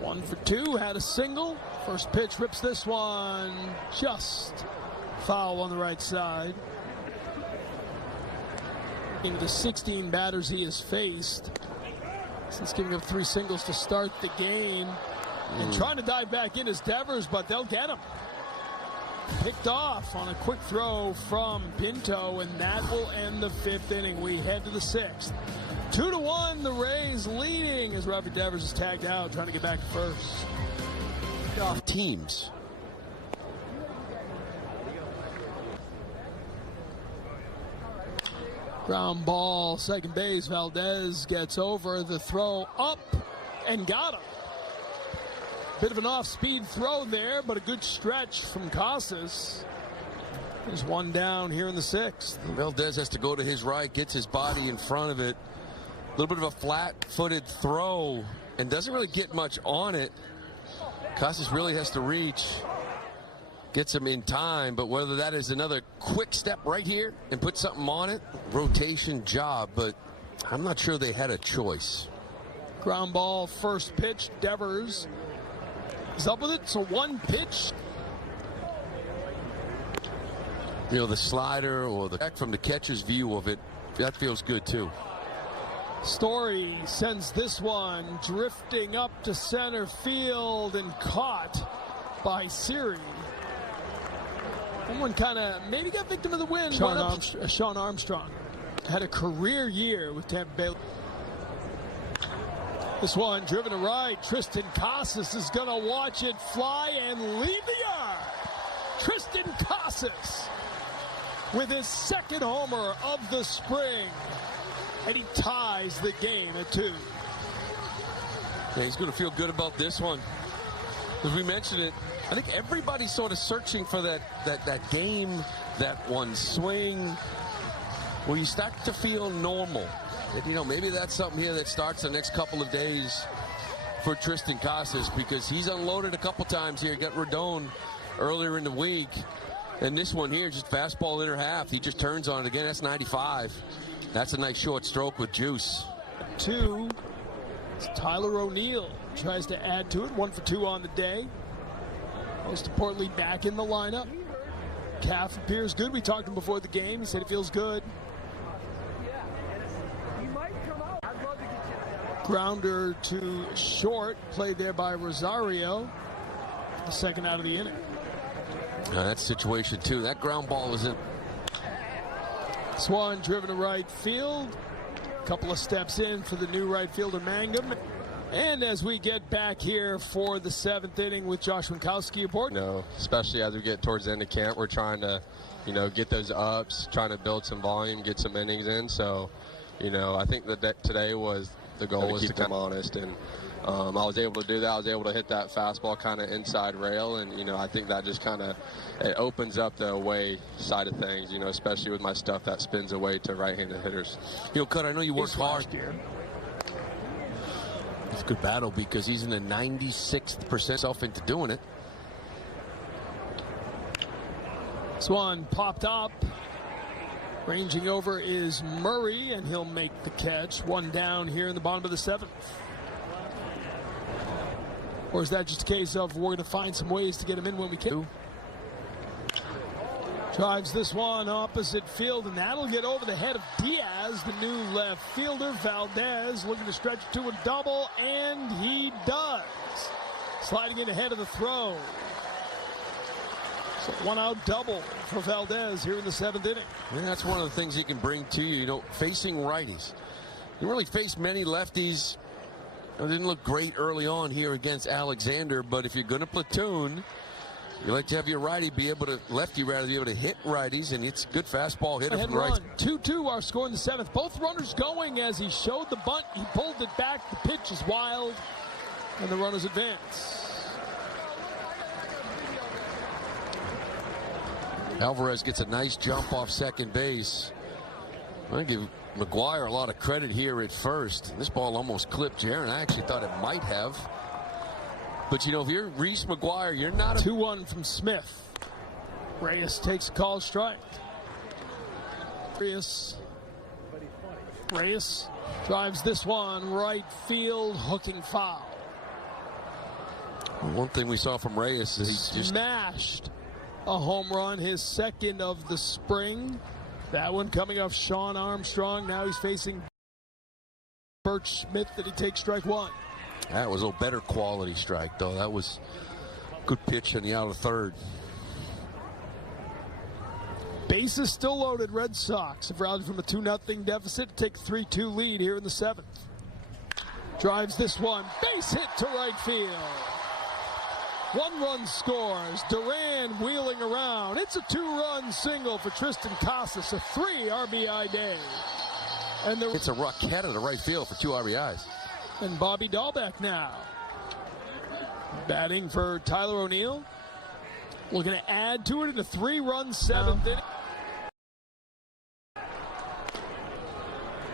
1 for 2, had a single. First pitch rips this one, just foul on the right side. Into the 16 batters he has faced since giving up 3 singles to start the game. And trying to dive back in is Devers, but they'll get him. Picked off on a quick throw from Pinto, and that will end the 5th inning. We head to the 6th. 2-1, the Rays leading as Robbie Devers is tagged out, trying to get back to first. Teams. Ground ball, second base. Valdez gets over the throw, up and got him. Bit of an off-speed throw there, but a good stretch from Casas. There's one down here in the 6th. Valdez has to go to his right, gets his body in front of it. A little bit of a flat-footed throw, and doesn't really get much on it. Casas really has to reach. Gets him in time, but whether that is another quick step right here and put something on it, rotation job, but I'm not sure they had a choice. Ground ball, first pitch, Devers is up with it, so one pitch. You know, the slider or the back from the catcher's view of it, that feels good too. Story sends this one drifting up to center field and caught by Siri. Someone kind of maybe got victim of the wind. Sean Armstrong had a career year with Tampa Bay. This one driven to right. Tristan Casas is going to watch it fly and leave the yard. Tristan Casas with his second homer of the spring. And he ties the game at 2. Yeah, he's going to feel good about this one. As we mentioned it, I think everybody's sort of searching for that game, that one swing, where you start to feel normal. And, you know, maybe that's something here that starts the next couple of days for Tristan Casas, because he's unloaded a couple times here. He got Rodon earlier in the week. And this one here, just fastball inner half. He just turns on it again. That's 95. That's a nice short stroke with juice. 2. Tyler O'Neill tries to add to it. 1 for 2 on the day. Most importantly, back in the lineup. Calf appears good. We talked to him before the game. He said it feels good. Grounder to short. Played there by Rosario. The second out of the inning. That situation, too. That ground ball was in. Swan driven to right field. Couple of steps in for the new right fielder Mangum. And as we get back here for the 7th inning with Josh Winkowski aboard. No, especially as we get towards the end of camp, we're trying to, get those ups, trying to build some volume, get some innings in. So, I think that today was the goal was to come honest, and I was able to do that. I was able to hit that fastball kind of inside rail, and I think that just kind of it opens up the away side of things. Especially with my stuff that spins away to right-handed hitters. Cut, I know you worked hard. It's a good battle because he's in the 96th percentile into doing it. Swan popped up. Ranging over is Murray, and he'll make the catch. One down here in the bottom of the 7th. Or is that just a case of we're going to find some ways to get him in when we can? Drives this one opposite field, and that'll get over the head of Diaz, the new left fielder. Valdez looking to stretch to a double, and he does. Sliding in ahead of the throw. So 1-out double for Valdez here in the 7th inning. Yeah, that's one of the things he can bring to you, facing righties. You don't really face many lefties. It didn't look great early on here against Alexander, but if you're going to platoon, you like to have your righty be able to, lefty rather, be able to hit righties, and it's good fastball hitter from the right. 2-2 our score in the 7th. Both runners going as he showed the bunt. He pulled it back. The pitch is wild, and the runners advance. Alvarez gets a nice jump off second base. I give McGuire a lot of credit here at first. This ball almost clipped Jaron. I actually thought it might have. But, if you're Reese McGuire, you're not a... 2-1 from Smith. Reyes takes a call strike. Reyes drives this one right field, hooking foul. One thing we saw from Reyes is he just smashed a home run, his second of the spring. That one coming off Sean Armstrong. Now he's facing Birch Smith that he takes strike one. That was a better quality strike, though. That was good pitch in the out of third. Bases still loaded. Red Sox have routed from a 2-0 deficit to take a 3-2 lead here in the 7th. Drives this one. Base hit to right field. 1 run scores. Duran wheeling around. It's a 2-run single for Tristan Casas. A 3 RBI day. And it's a rocket to the right field for 2 RBIs. And Bobby Dahlbeck now. Batting for Tyler O'Neill. Looking to add to it in a 3-run 7th inning.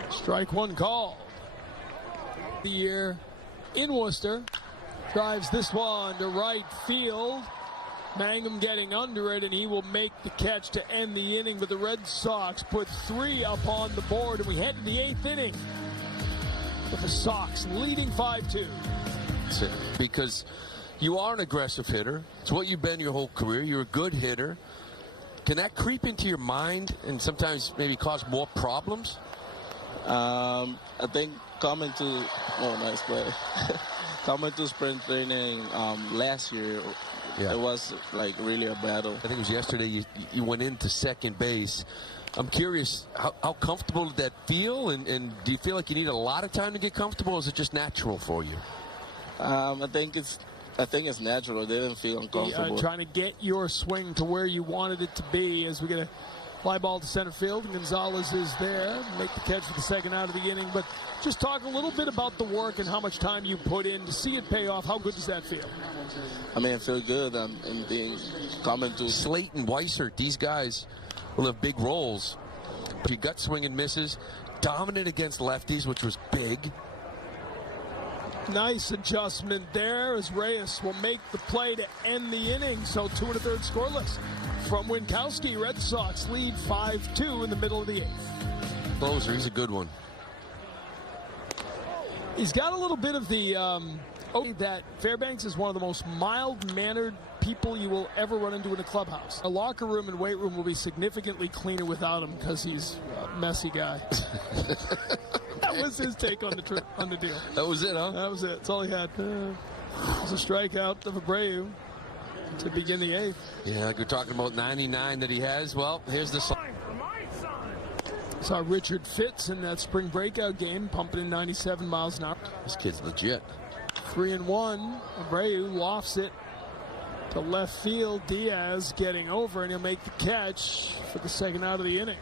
Strike one called. The year in Worcester. Drives this one to right field. Mangum getting under it, and he will make the catch to end the inning. But the Red Sox put 3 up on the board, and we head to the 8th inning with the Sox leading 5-2. Because you are an aggressive hitter. It's what you've been your whole career. You're a good hitter. Can that creep into your mind and sometimes maybe cause more problems? I think coming to nice play. Coming to spring training last year, it was like really a battle. I think it was yesterday you went into second base. I'm curious, how comfortable did that feel? And do you feel like you need a lot of time to get comfortable, or is it just natural for you? I think it's natural. It didn't feel uncomfortable. Trying to get your swing to where you wanted it to be as we get a fly ball to center field. Gonzalez is there, make the catch for the second out of the inning. But just talk a little bit about the work and how much time you put in to see it pay off. How good does that feel? I mean, it feels good. Coming to Slayton, Weissert, these guys will have big roles. But you got swing and misses, dominant against lefties, which was big. Nice adjustment there as Reyes will make the play to end the inning. So 2 1/3 scoreless from Winkowski. Red Sox lead 5-2 in the middle of the 8th. Closer, he's a good one. He's got a little bit of the that Fairbanks is one of the most mild-mannered people you will ever run into in a clubhouse. A locker room and weight room will be significantly cleaner without him because he's a messy guy. That was his take on the deal. That was it, huh? That was it. That's all he had. It was a strikeout of Abreu to begin the 8th. Yeah, like we're talking about 99 that he has. Well, here's the sign. Saw Richard Fitz in that spring breakout game, pumping in 97 miles an hour. This kid's legit. 3-1. Abreu lofts it to left field. Diaz getting over, and he'll make the catch for the second out of the inning.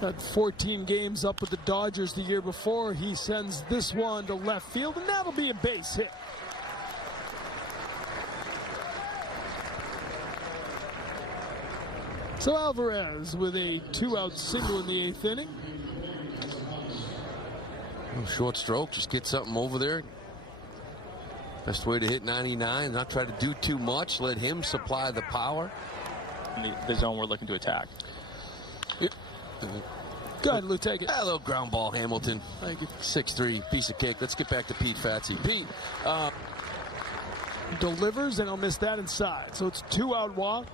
Had 14 games up with the Dodgers the year before. He sends this one to left field, and that'll be a base hit. So Alvarez with a 2-out single in the 8th inning. Short stroke, just get something over there. Best way to hit 99, not try to do too much. Let him supply the power. The zone we're looking to attack. Yep. Go ahead, Lou, take it. A little ground ball, Hamilton. Thank you. 6-3, piece of cake. Let's get back to Pete Fatsi. Pete. Delivers, and he'll miss that inside. So it's 2-out walk.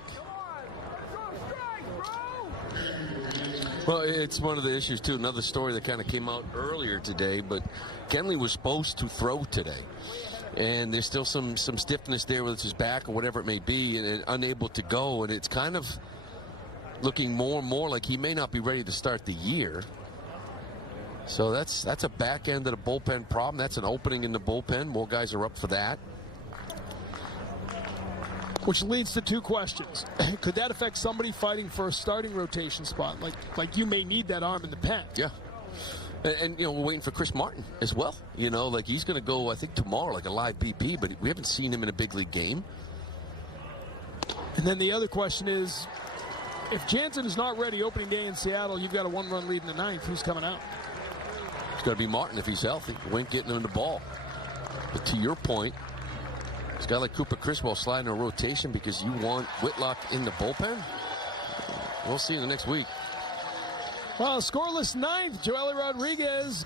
Well, it's one of the issues, too. Another story that kind of came out earlier today, but Kenley was supposed to throw today. And there's still some stiffness there, whether it's his back or whatever it may be, and unable to go. And it's kind of looking more and more like he may not be ready to start the year. So that's a back end of the bullpen problem. That's an opening in the bullpen. More guys are up for that. Which leads to 2 questions. Could that affect somebody fighting for a starting rotation spot? Like you may need that arm in the pen. Yeah. And you know, we're waiting for Chris Martin as well. You know, like he's going to go, I think, tomorrow, like a live BP, but we haven't seen him in a big league game. And then the other question is, if Jansen is not ready opening day in Seattle, you've got a 1-run lead in the 9th. Who's coming out? It's got to be Martin if he's healthy. Wink getting him the ball. But to your point, it's a guy like Cooper Criswell sliding a rotation because you want Whitlock in the bullpen. We'll see in the next week. Well, scoreless 9th. Joely Rodriguez.